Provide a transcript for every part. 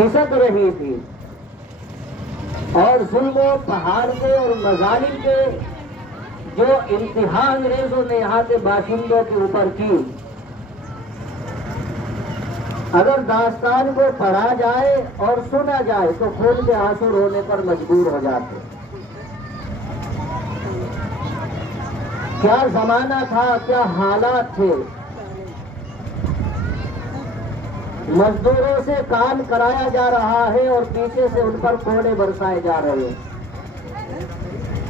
سسک رہی تھی اور ظلم و پہاڑ کے اور مظالم کے جو انتہا انگریزوں نے یہاں کے باشندوں کے اوپر کی، اگر داستان کو پڑھا جائے اور سنا جائے تو خون کے آنسو رونے پر مجبور ہو جاتے۔ کیا زمانہ تھا، کیا حالات تھے۔ مزدوروں سے کام کرایا جا رہا ہے اور پیچھے سے ان پر کوڑے برسائے جا رہے ہیں۔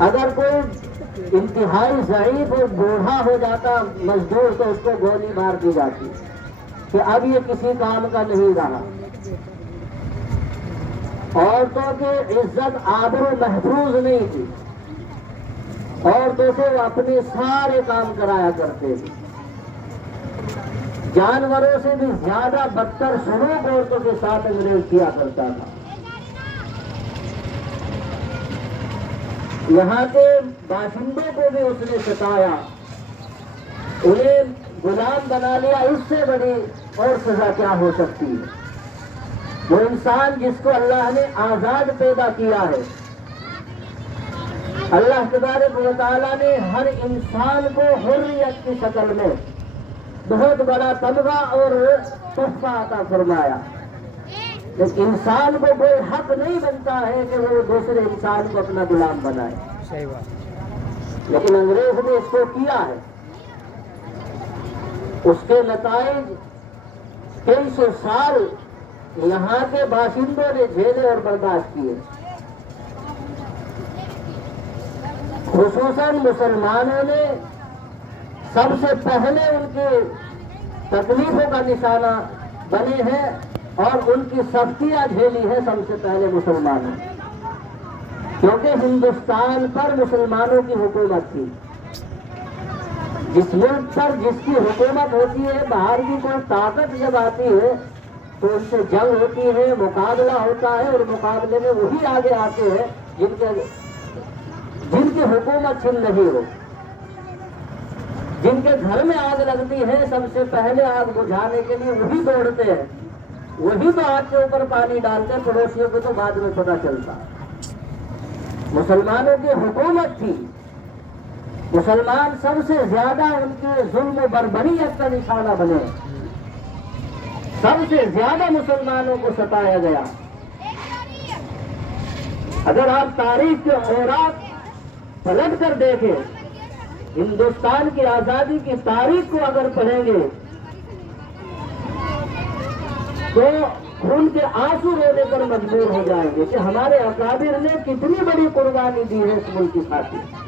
اگر کوئی انتہائی ضعیف اور بوڑھا ہو جاتا مزدور تو اس کو گولی مار دی جاتی کہ اب یہ کسی کام کا نہیں رہا۔ عورتوں کی عزت آبرو محفوظ نہیں تھی، عورتوں سے وہ اپنے سارے کام کرایا کرتے تھے۔ جانوروں سے بھی زیادہ بدتر سلوک عورتوں کے ساتھ انگریز کیا کرتا تھا۔ یہاں کے باشندوں کو بھی اس نے ستایا، انہیں غلام بنا لیا۔ اس سے بڑی اور سزا کیا ہو سکتی ہے؟ وہ انسان جس کو اللہ نے آزاد پیدا کیا ہے، اللہ تبارک و تعالیٰ نے ہر انسان کو حریت کی شکل میں بہت بڑا تمغہ اور تحفہ عطا فرمایا، لیکن انسان کو کوئی حق نہیں بنتا ہے کہ وہ دوسرے انسان کو اپنا غلام بنائے۔ صحیح بات۔ لیکن انگریز نے اس کو کیا ہے، اس کے نتائج کئی سو سال یہاں کے باشندوں نے جھیلے اور برداشت کیے۔ خصوصاً مسلمانوں نے سب سے پہلے ان کی تکلیفوں کا نشانہ بنے ہیں اور ان کی سختیاں جھیلی ہے سب سے پہلے مسلمانوں، کیونکہ ہندوستان پر مسلمانوں کی حکومت تھی۔ جس ملک پر جس کی حکومت ہوتی ہے، باہر کی کوئی طاقت جب آتی ہے تو ان سے جنگ ہوتی ہے، مقابلہ ہوتا ہے، اور مقابلے میں وہی آگے آتے ہیں جن کی حکومت چھن نہیں ہو۔ جن کے گھر میں آگ لگتی ہے سب سے پہلے آگ بجھانے کے لیے وہی دوڑتے ہیں، وہی تو آگ کے اوپر پانی ڈالتے، پڑوسیوں کو تو بعد میں پتہ چلتا۔ مسلمانوں کی حکومت تھی، مسلمان سب سے زیادہ ان کے ظلم و بربریت کا نشانہ بنے، سب سے زیادہ مسلمانوں کو ستایا گیا۔ اگر آپ تاریخ کے اوراق پلٹ کر دیکھیں، ہندوستان کی آزادی کی تاریخ کو اگر پڑھیں گے تو خون کے آنسو رونے پر مجبور ہو جائیں گے کہ ہمارے اکابر نے کتنی بڑی قربانی دی ہے اس ملک کی خاطر۔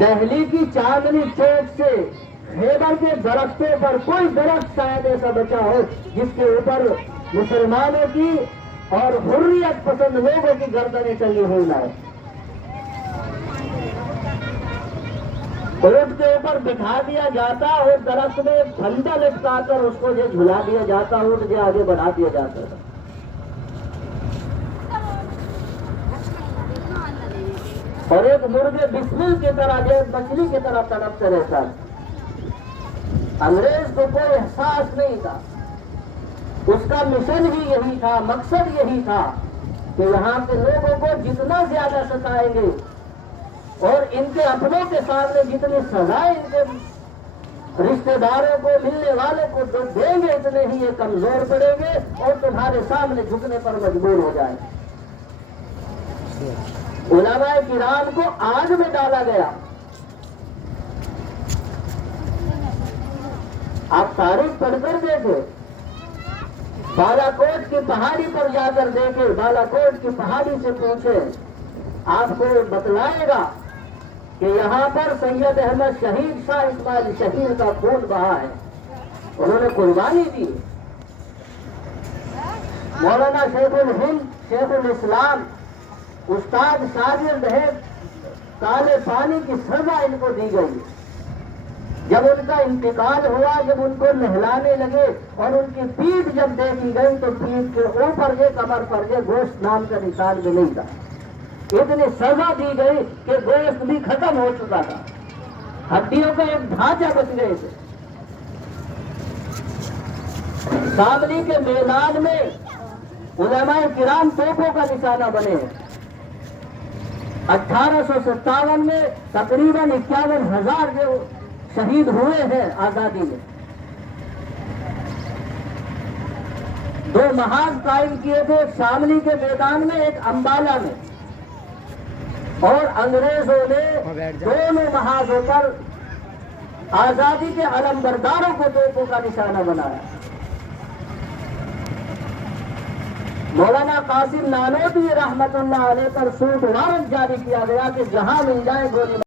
دہلی کی چاندنی چوک سے خیبر کے درختوں پر کوئی درخت شاید ایسا بچا ہو جس کے اوپر مسلمانوں کی اور حریت پسند لوگوں کی گردنیں ٹنگی ہوئی نہ ہو۔ اونٹ کے اوپر بٹھا دیا جاتا اور درخت میں پھندا لٹکا کر اس کو جو جھلا دیا جاتا، اونٹ جو آگے بڑھا دیا جاتا تھا۔ اور ایک مرغے بسمل کی طرح جو مچھلی کی طرح تڑپتے رہتا ہے۔ انگریز کو کوئی احساس نہیں تھا، اس کا مشن ہی یہی تھا، مقصد یہی تھا کہ یہاں کے لوگوں کو جتنا زیادہ ستائیں گے اور ان کے اپنوں کے سامنے جتنی سزائیں ان کے رشتہ داروں کو ملنے والے کو دیں گے اتنے ہی یہ کمزور پڑیں گے اور تمہارے سامنے جھکنے پر مجبور ہو جائیں۔ علماء کرام کو آگ میں ڈالا گیا۔ آپ تاریخ پڑھ کر دیکھیں، بالا کوٹ کی پہاڑی پر جا کر دیکھیں، بالا کوٹ کی پہاڑی سے پوچھیں، آپ کو بتلائے گا کہ یہاں پر سید احمد شہید شاہ اسماعیل شہید کا خون بہا ہے، انہوں نے قربانی دی۔ مولانا شیخ الہند شیخ الاسلام استاد شاگرد ہے، کالے پانی کی سزا ان کو دی گئی۔ جب ان کا انتقال ہوا، جب ان کو نہلانے لگے اور ان کی پیٹھ جب دیکھی گئی تو پیٹھ کے اوپر یہ کمر پر یہ گوشت نام کا نشان بھی نہیں تھا۔ اتنی سزا دی گئی کہ گوشت بھی ختم ہو چکا تھا، ہڈیوں کا ایک ڈھانچہ بچ گئے تھے۔ شاملی کے میدان میں علماء کرام توپوں کا نشانہ بنے ہیں۔ 1857 میں تقریباً 51,000 جو شہید ہوئے ہیں آزادی میں۔ 2 محاذ قائم کیے تھے، ایک شاملی کے میدان میں، ایک امبالہ میں، اور انگریزوں نے دونوں محاذوں پر آزادی کے علمبرداروں کو توپوں کا نشانہ بنایا۔ مولانا قاسم نانوتوی رحمت اللہ علیہ پر سوٹ وارنٹ جاری کیا گیا کہ جہاں مل جائے گولی